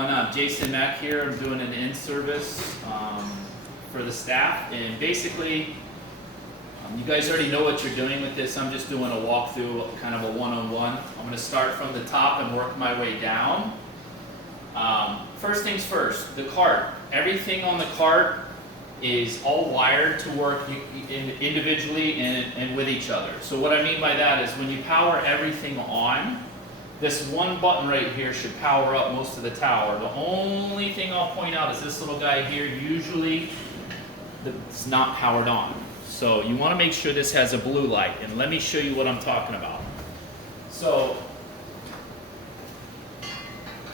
everyone. Jason Mack here. I'm doing an in-service for the staff, and basically you guys already know what you're doing with this. I'm just doing a walkthrough, kind of a one-on-one. I'm going to start from the top and work my way down. First things first, the cart. Everything on the cart is all wired to work individually and with each other. So what I mean by that is when you power everything on, this one button right here should power up most of the tower. The only thing I'll point out is this little guy here, usually it's not powered on. So you want to make sure this has a blue light, and let me show you what I'm talking about. So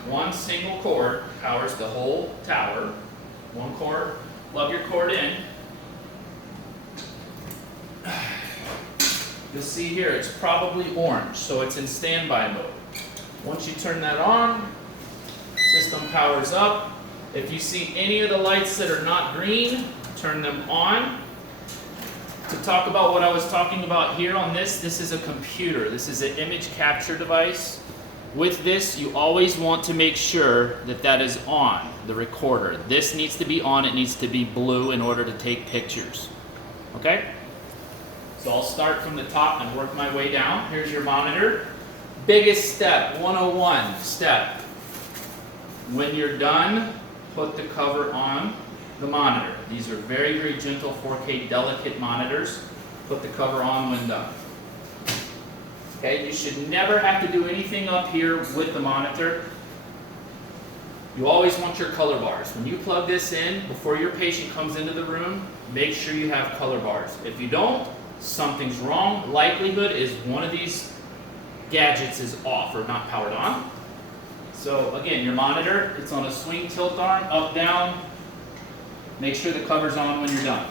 one single cord powers the whole tower. One cord, plug your cord in. You'll see here it's probably orange, so it's in standby mode. Once you turn that on, system powers up. If you see any of the lights that are not green, turn them on. To talk about what I was talking about here on this is a computer. This is an image capture device. With this, you always want to make sure that that is on, the recorder. This needs to be on, it needs to be blue in order to take pictures. Okay? So I'll start from the top and work my way down. Here's your monitor. Biggest step, 101 step. When you're done, put the cover on the monitor. These are very, very gentle 4K delicate monitors. Put the cover on when done. Okay, you should never have to do anything up here with the monitor. You always want your color bars. When you plug this in, before your patient comes into the room, make sure you have color bars. If you don't, something's wrong. Likelihood is one of these gadgets is off or not powered on. So again, your monitor, it's on a swing tilt arm, up, down. Make sure the cover's on when you're done.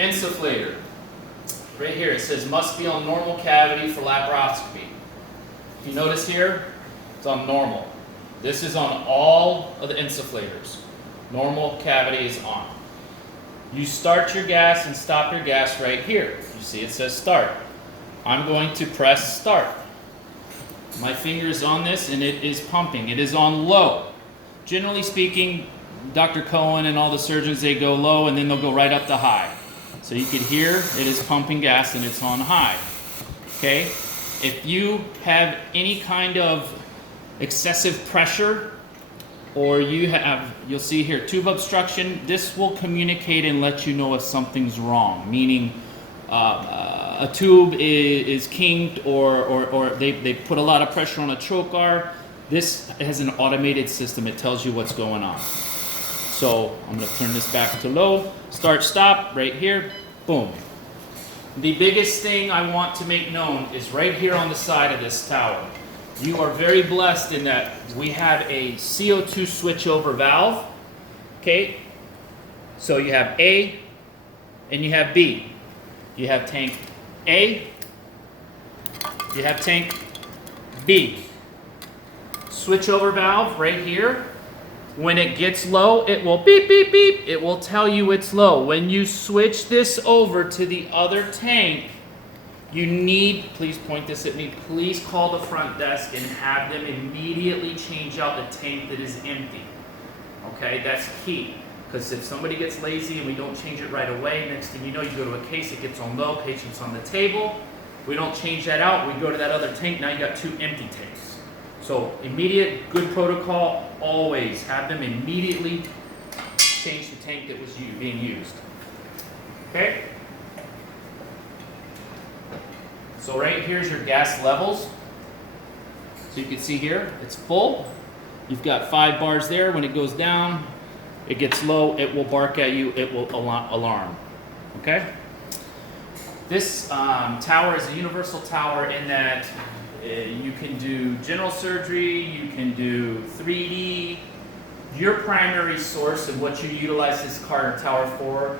Insufflator. Right here it says must be on normal cavity for laparoscopy. If you notice here, it's on normal. This is on all of the insufflators. Normal cavity is on. You start your gas and stop your gas right here. You see it says start. I'm going to press start. My finger is on this and it is pumping. It is on low. Generally speaking, Dr. Cohen and all the surgeons, they go low and then they'll go right up to high. So you can hear it is pumping gas and it's on high. Okay? If you have any kind of excessive pressure or you'll see here tube obstruction, this will communicate and let you know if something's wrong, meaning a tube is kinked or they put a lot of pressure on a trocar. This has an automated system. It tells you what's going on. So I'm going to turn this back to low. Start, stop, right here. Boom. The biggest thing I want to make known is right here on the side of this tower. You are very blessed in that we have a CO2 switchover valve. Okay? So you have A and you have B. You have tank A, you have tank B. Switchover valve right here. When it gets low, it will beep, beep, beep. It will tell you it's low. When you switch this over to the other tank, you need, please point this at me, please call the front desk and have them immediately change out the tank that is empty. Okay, that's key. Because if somebody gets lazy and we don't change it right away, next thing you know, you go to a case, it gets on low, patient's on the table. We don't change that out, we go to that other tank, now you got two empty tanks. So immediate, good protocol, always have them immediately change the tank that was being used. Okay? So right here's your gas levels. So you can see here, it's full. You've got 5 bars there. When it goes down, it gets low, it will bark at you, it will alarm. Okay? This tower is a universal tower in that you can do general surgery, you can do 3D. Your primary source of what you utilize this tower for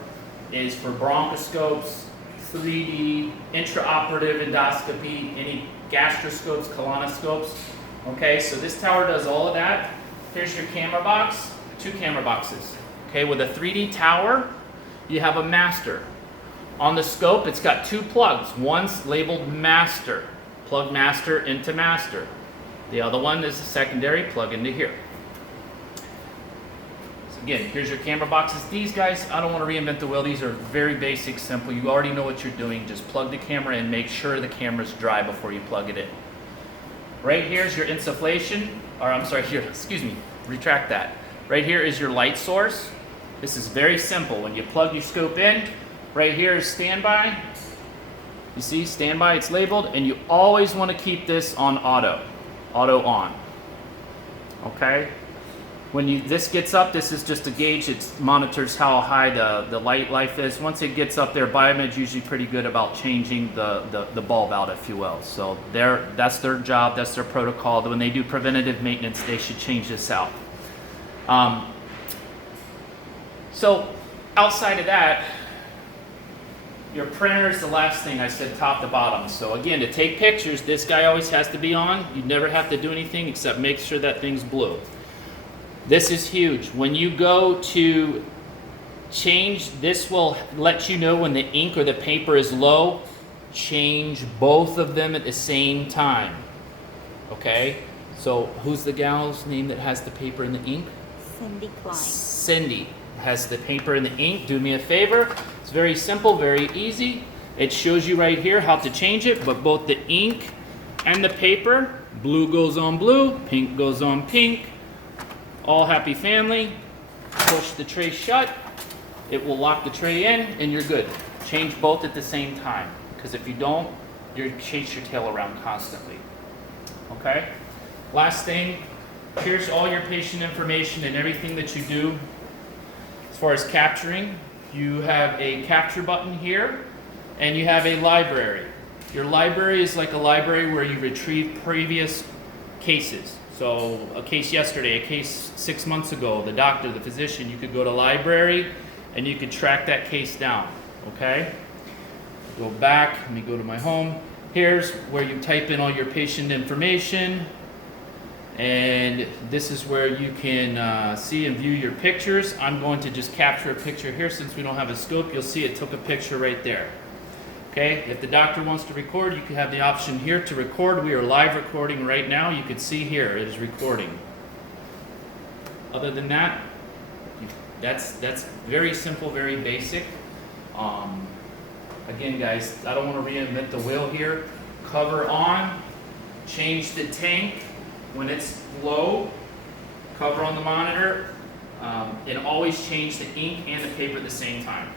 is for bronchoscopes, 3D, intraoperative endoscopy, any gastroscopes, colonoscopes. Okay, so this tower does all of that. Here's your camera box, 2 camera boxes. Okay, with a 3D tower, you have a master. On the scope, it's got 2 plugs. One's labeled master. Plug master into master. The other one is the secondary, plug into here. So again, here's your camera boxes. These guys, I don't want to reinvent the wheel. These are very basic, simple. You already know what you're doing. Just plug the camera in, make sure the camera's dry before you plug it in. Right here's your insufflation, or I'm sorry, here, excuse me, retract that. Right here is your light source. This is very simple. When you plug your scope in, right here is standby. You see, standby, it's labeled, and you always want to keep this on auto on. Okay? When this gets up, this is just a gauge. It monitors how high the light life is. Once it gets up there, Biomed's usually pretty good about changing the bulb out, if you will. So that's their job, that's their protocol. When they do preventative maintenance, they should change this out. So outside of that, your printer is the last thing I said, top to bottom. So again, to take pictures, this guy always has to be on. You never have to do anything except make sure that thing's blue. This is huge. When you go to change, this will let you know when the ink or the paper is low. Change both of them at the same time. Okay? So who's the gal's name that has the paper and the ink? Cindy Klein. Cindy has the paper and the ink. Do me a favor. It's very simple, very easy. It shows you right here how to change it, but both the ink and the paper, blue goes on blue, pink goes on pink. All happy family. Push the tray shut. It will lock the tray in and you're good. Change both at the same time, because if you don't, you'll chase your tail around constantly. Okay? Last thing, here's all your patient information and everything that you do. As far as capturing, you have a capture button here and you have a library. Your library is like a library where you retrieve previous cases. So a case yesterday, a case 6 months ago, the doctor, the physician, you could go to library and you could track that case down, okay? Go back, let me go to my home. Here's where you type in all your patient information, and this is where you can see and view your pictures. I'm going to just capture a picture here since we don't have a scope. You'll see it took a picture right there. Okay, if the doctor wants to record, you can have the option here to record. We are live recording right now. You can see here, it is recording. Other than that, that's very simple, very basic. Again, guys, I don't want to reinvent the wheel here. Cover on, change the tank when it's low, cover on the monitor, and always change the ink and the paper at the same time.